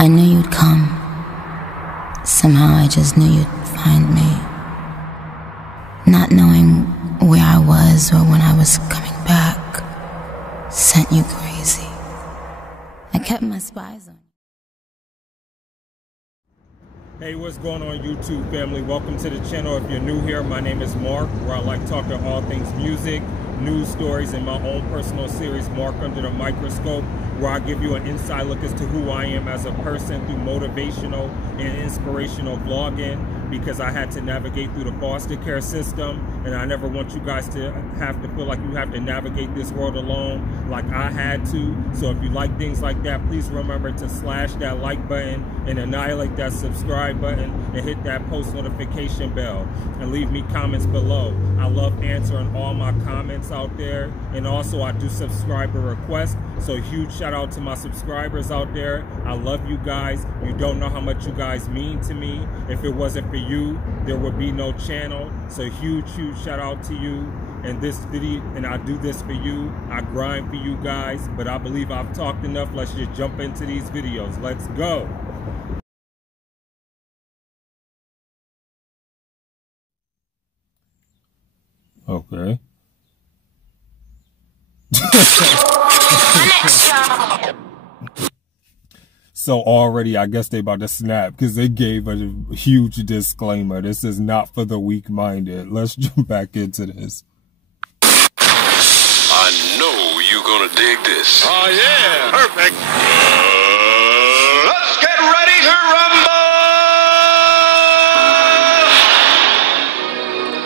I knew you'd come. Somehow I just knew you'd find me. Not knowing where I was or when I was coming back sent you crazy. I kept my spies on you. Hey, what's going on, YouTube family? Welcome to the channel. If you're new here, my name is Mark, where I like talking all things music, news stories, and my own personal series, Mark Under the Microscope, where I give you an inside look as to who I am as a person through motivational and inspirational vlogging, because I had to navigate through the foster care system, and I never want you guys to have to feel like you have to navigate this world alone like I had to. So if you like things like that, please remember to slash that like button and annihilate that subscribe button and hit that post notification bell and leave me comments below. I love answering all my comments out there, and also I do subscriber requests, so huge shout out to my subscribers out there. I love you guys. You don't know how much you guys mean to me. If it wasn't for you, there would be no channel. So huge shout out to you. And this video, and I do this for you. I grind for you guys, but I believe I've talked enough. Let's just jump into these videos. Let's go. Okay. So already, I guess they about to snap because they gave a huge disclaimer. This is not for the weak-minded. Let's jump back into this. I know you're gonna dig this. Oh yeah, perfect. Let's get ready to rumble.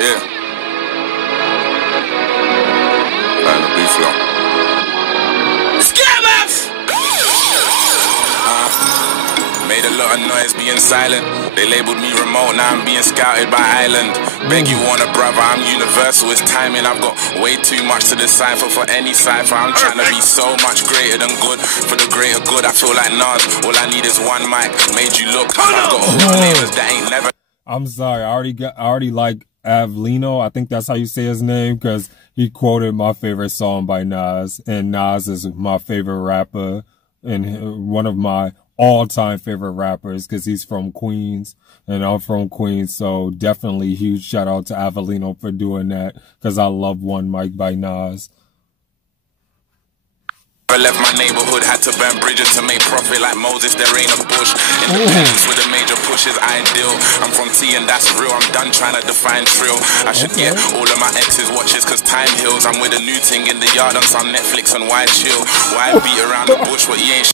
Yeah. And the B-flow. Made a lot of noise being silent. They labeled me remote, now I'm being scouted by Island. Beg you want a brother, I'm universal, it's timing. I've got way too much to decipher for any cipher. I'm trying to be so much greater than good. For the greater good, I feel like Nas. All I need is one mic, made you look. I've got whole neighbors that ain't never. I'm sorry, I already like Avelino. I think that's how you say his name, because he quoted my favorite song by Nas, and Nas is my favorite rapper and one of my all-time favorite rappers, because he's from Queens and I'm from Queens. So definitely huge shout out to Avelino for doing that, because I love One Mic by Nas. I left my neighborhood, had to burn bridges to make profit like Moses, there ain't a bush. Independence with the major pushes, ideal. I'm from T and that's real, I'm done trying to define trill. I should get all of my exes watches cause time heals. I'm with a new thing in the yard on some Netflix and why chill. Why beat around the bush what you ain't.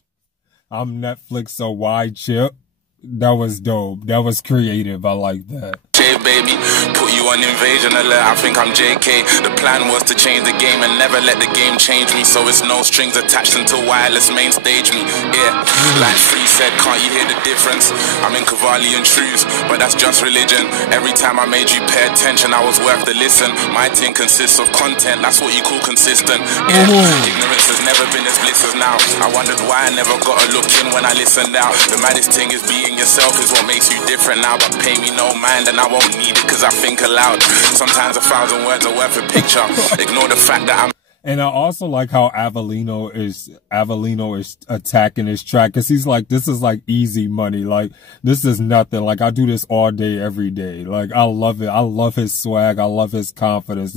I'm Netflix, so why chip? That was dope. That was creative. I like that. Jay, baby, put you on invasion alert. I think I'm JK. The plan was to change the game and never let the game change me. So it's no strings attached until wireless main stage me. Yeah, like Free said, can't you hear the difference? I'm in Cavalli and Shrews, but that's just religion. Every time I made you pay attention, I was worth the listen. My thing consists of content, that's what you call consistent. Yeah, ignorance has never been as bliss as now. I wondered why I never got a look in when I listened out. The maddest thing is being yourself is what makes you different now, but pay me no mind and I won't need it because I think aloud. Sometimes 1,000 words are worth a picture. Ignore the fact that I'm. And I also like how Avelino is attacking his track, because he's like, this is like easy money. Like, this is nothing. Like, I do this all day, every day. Like, I love it. I love his swag. I love his confidence.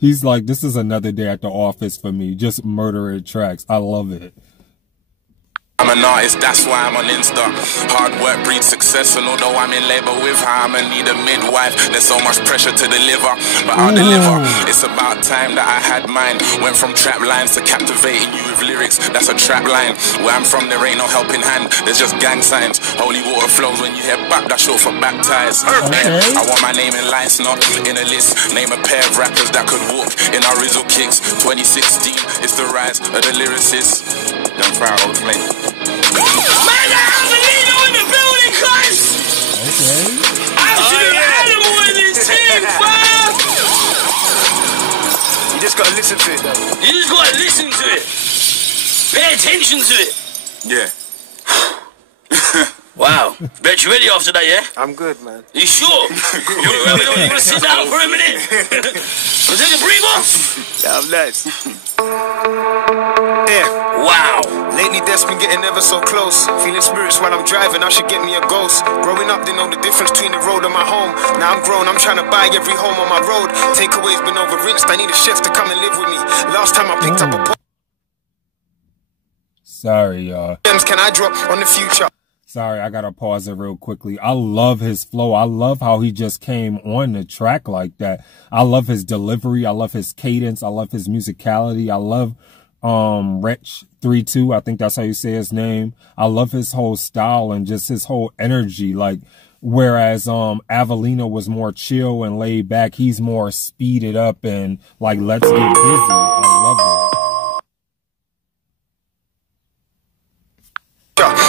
He's like, this is another day at the office for me. Just murdering tracks. I love it. I'm an artist, that's why I'm on Insta. Hard work breeds success, and although I'm in labor with her, I'ma need a midwife. There's so much pressure to deliver, but I'll deliver. It's about time that I had mine. Went from trap lines to captivating you with lyrics. That's a trap line. Where I'm from, there ain't no helping hand. There's just gang signs. Holy water flows when you hear back, that's short for baptized. I want my name in lights, not in a list. Name a pair of rappers that could walk in our Rizzle kicks. 2016, it's the rise of the lyricists. Young fire, old flame. Man, Avelino in the building, guys! Okay. Absolute animal in this team, fam! You just gotta listen to it, though. You just gotta listen to it. Pay attention to it. Yeah. Wow. Bet you ready after that, yeah? I'm good, man. You sure? You wanna sit down for a minute? Wanna take a breather? Yeah, I'm nice. Yeah. Wow. Lately, death's been getting ever so close. Feeling spirits while I'm driving, I should get me a ghost. Growing up, didn't know the difference between the road and my home. Now I'm grown, I'm trying to buy every home on my road. Takeaway's been over-rinsed, I need a chef to come and live with me. Last time I picked up a... Sorry, y'all. Can I drop on the future? Sorry, I gotta pause it real quickly. I love his flow. I love how he just came on the track like that. I love his delivery. I love his cadence. I love his musicality. I love Wretch 3-2. I think that's how you say his name. I love his whole style and just his whole energy. Like, whereas Avelino was more chill and laid back, he's more speeded up and like, let's get busy. I love it.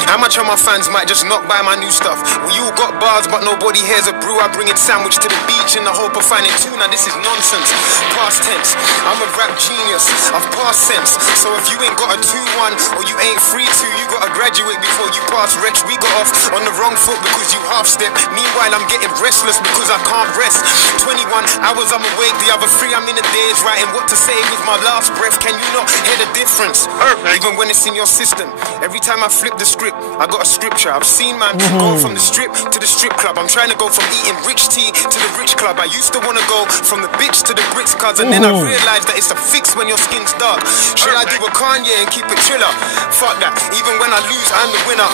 How much of my fans might just knock by my new stuff? We all got bars, but nobody hears a brew. I bring it sandwich to the beach in the hope of finding tuna. This is nonsense. Past tense. I'm a rap genius. I've passed sense. So if you ain't got a 2-1 or you ain't free to, you gotta graduate before you pass. Wretch, we got off on the wrong foot because you half step. Meanwhile, I'm getting restless because I can't rest. 21 hours I'm awake, the other 3 I'm in a daze, writing what to say with my last breath. Can you not hear the difference? Even when it's in your system. Every time I flip the script, I got a scripture. I've seen man go from the strip to the strip club. I'm trying to go from eating rich tea to the rich club. I used to want to go from the bitch to the Brits cards, and then I realized that it's a fix when your skin's dark. Should I do a Kanye and keep it chiller? Fuck that. Even when I lose, I'm the winner.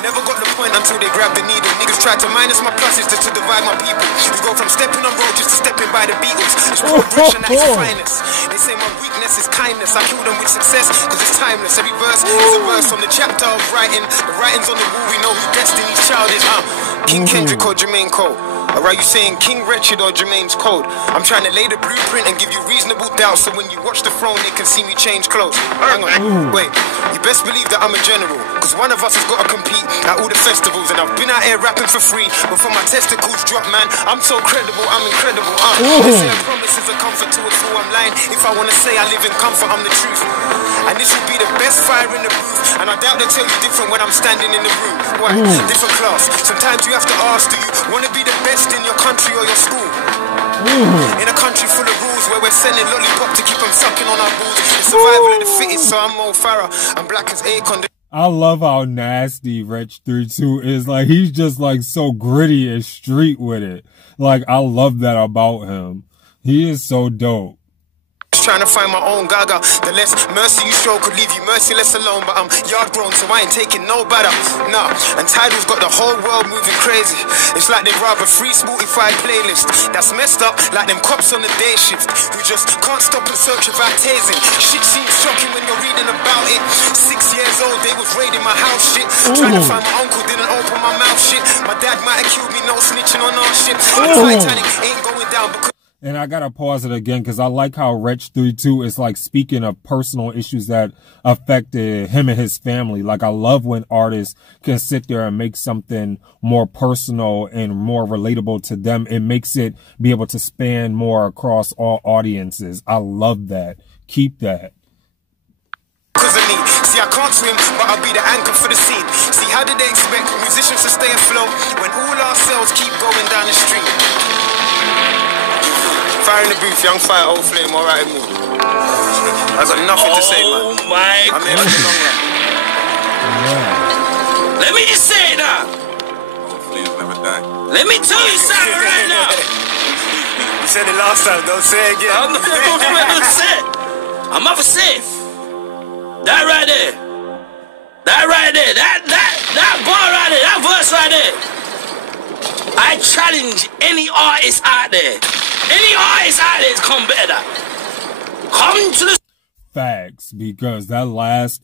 Never got the point until they grab the needle. Niggas try to minus my pluses just to divide my people. We go from stepping on road just to stepping by the Beatles. It's progression at its finest. They say my weakness is kindness. I kill them with success because it's timeless. Every verse is a verse from the chapter of writing. The writing's on the wall, we know who Destiny's Child is. King Kendrick or Jermaine Cole. Or are you saying King Wretched or Jermaine's Code? I'm trying to lay the blueprint and give you reasonable doubt, so when you watch the throne, they can see me change clothes. Hang on, wait. You best believe that I'm a general, because one of us has got to compete at all the festivals, and I've been out here rapping for free, before my testicles drop, man. I'm so credible, I'm incredible. They say a promise is a comfort to a fool. I'm lying if I want to say I live in comfort, I'm the truth. And this will be the best fire in the booth, and I doubt they'll tell you different when I'm standing in the room. Why? Different class. Sometimes you have to ask, do you want to be the best in your country or your school? In a country full of rules where we're sending lollipop to keep them sucking on our balls. It's survival of the fittest, so I'm Mo Farah. I'm black as Akon. I love how nasty Wretch 3-2 is. Like, he's just like so gritty and street with it. Like, I love that about him. He is so dope. Trying to find my own gaga. The less mercy you show could leave you merciless alone. But I'm yard grown, so I ain't taking no better. Nah, and Tidal's got the whole world moving crazy. It's like they'd rather free Spotify playlist. That's messed up, like them cops on the day shift who just can't stop and search without tasing. Shit seems shocking when you're reading about it. 6 years old, they was raiding my house shit. Trying to find my uncle, didn't open my mouth shit. My dad might have killed me, no snitching on our shit. The Titanic ain't going down because... And I gotta pause it again because I like how Wretch 3-2 is like speaking of personal issues that affected him and his family. Like, I love when artists can sit there and make something more personal and more relatable to them. It makes it be able to span more across all audiences. I love that. Keep that. Because of me. See, I can't swim, but I'll be the anchor for the scene. See, how did they expect musicians to stay afloat when all our cells keep going down the street? Fire in the booth, young fire, old flame, alright mood. I got nothing to say, man. Oh my God. I'm here for the long run. Let me just say it now. Please never die. Let me tell you something right now. You said it last time, don't say it again. I'm not gonna say it. I'm not for safe. That right there. That right there. That bar right there. That verse right there. I challenge any artist out there. Any artist out there is come better. Come to the Facts, because that last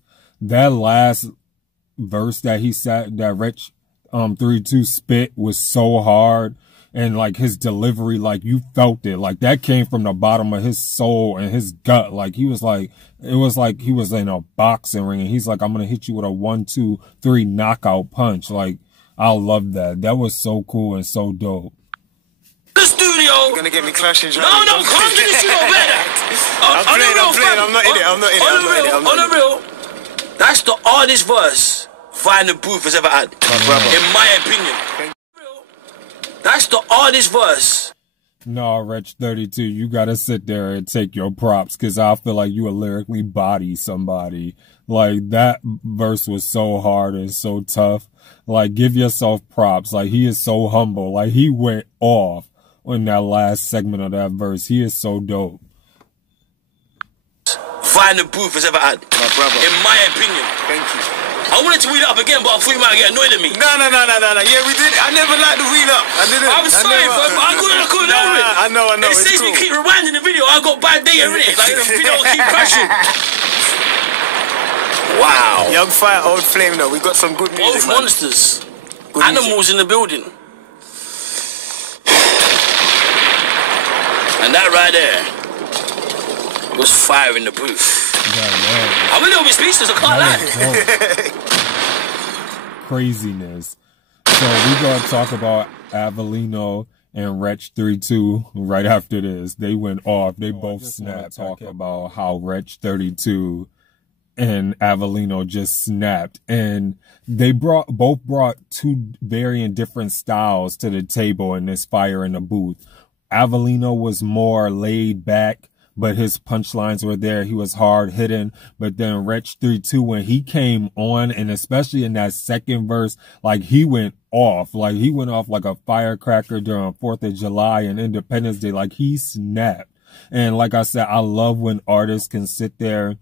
verse that he said, that Wretch 3-2 spit was so hard, and like his delivery, like you felt it, like that came from the bottom of his soul and his gut. Like he was like, it was like he was in a boxing ring, and he's like, I'm gonna hit you with a 1, 2, 3 knockout punch. Like, I love that. That was so cool and so dope. studio. You're gonna get me clashing. No, come to the studio, better. I'm playing. I'm not in it. On the real, that's the hardest verse finest booth has ever had. In my opinion. That's the hardest verse. No, Wretch 32, you gotta sit there and take your props, because I feel like you would lyrically body somebody. Like, that verse was so hard and so tough. Like, give yourself props. Like, he is so humble. Like, he went off in that last segment of that verse. He is so dope. Finest booth has ever had. My brother. In my opinion. Thank you. I wanted to read it up again, but I thought you might get annoyed at me. No. Yeah, we did. I never liked the wheel up. I didn't. I'm sorry, but I couldn't help it. I know. It says we keep rewinding the video. I got bad data in it. Like, the video keep crashing. Wow. Young Fire, Old Flame, though. We got some good music. Both monsters. Good animals music. In the building. And that right there was fire in the booth. I'm a little bit speechless, I can't lie. Craziness. So we're going to talk about Avelino and Wretch 32 right after this. They went off. They both snapped. Talk about how Wretch 32 and Avelino just snapped. And they both brought two varying different styles to the table in this fire in the booth. Avelino was more laid back, but his punchlines were there. He was hard hitting. But then Wretch 32, when he came on, and especially in that second verse, like, he went off. Like, he went off like a firecracker during 4th of July and Independence Day. Like, he snapped. And like I said, I love when artists can sit there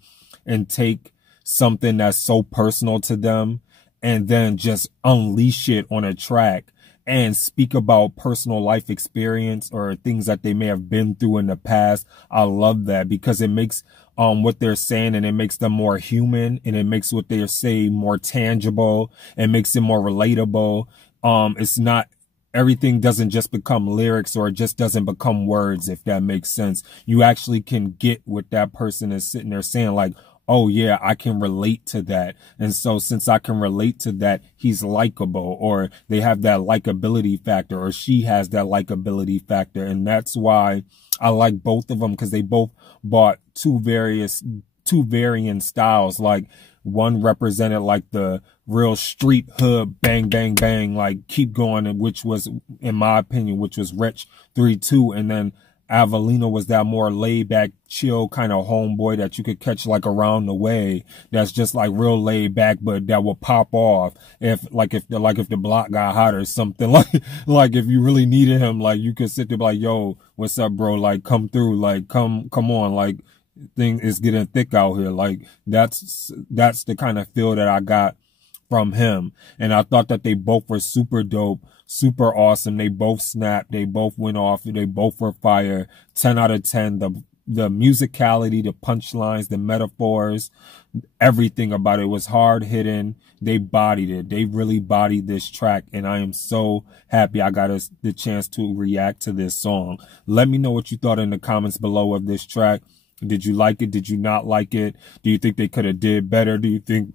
and take something that's so personal to them and then just unleash it on a track and speak about personal life experience or things that they may have been through in the past. I love that, because it makes what they're saying, and it makes them more human, and it makes what they're saying more tangible, and makes it more relatable. It's not, everything doesn't just become lyrics, or it just doesn't become words, if that makes sense. You actually can get what that person is sitting there saying, like, oh yeah, I can relate to that. And so since I can relate to that, he's likable, or they have that likability factor, or she has that likability factor. And that's why I like both of them, because they both brought two varying styles. Like, one represented like the real street hood, bang, bang, bang, like keep going, which was, in my opinion, which was Wretch 32. And then Avelino was that more laid back, chill kind of homeboy that you could catch like around the way. That's just like real laid back, but that will pop off if the block got hot or something. Like if you really needed him, like you could sit there like, yo, what's up, bro? Like, come through, like come on, like thing is getting thick out here. Like that's the kind of feel that I got from him. And I thought that they both were super dope, super awesome. They both snapped. They both went off. They both were fire. 10 out of 10. The musicality, the punchlines, the metaphors, everything about it was hard hitting. They bodied it. They really bodied this track. And I am so happy I got the chance to react to this song. Let me know what you thought in the comments below of this track. Did you like it? Did you not like it? Do you think they could have did better? Do you think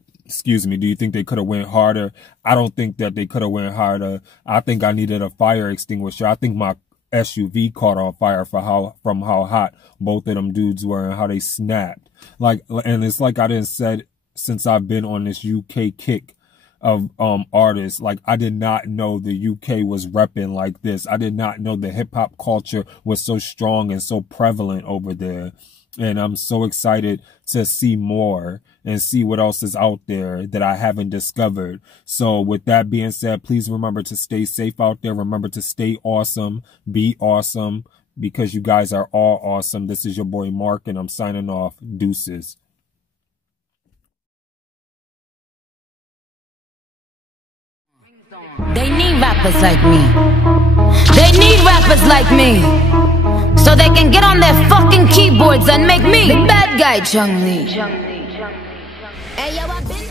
they could have went harder? I don't think that they could have went harder. I think I needed a fire extinguisher. I think my SUV caught on fire from how hot both of them dudes were and how they snapped. Like, and it's like I didn't said since I've been on this UK kick of artists. Like, I did not know the UK was repping like this. I did not know the hip hop culture was so strong and so prevalent over there. And I'm so excited to see more and see what else is out there that I haven't discovered. So with that being said, please remember to stay safe out there. Remember to stay awesome, be awesome, because you guys are all awesome. This is your boy Mark, and I'm signing off. Deuces. They need rappers like me. They need rappers like me, so they can get on their fucking keyboards and make me the bad guy, Chung Lee. Hey, yo, I've been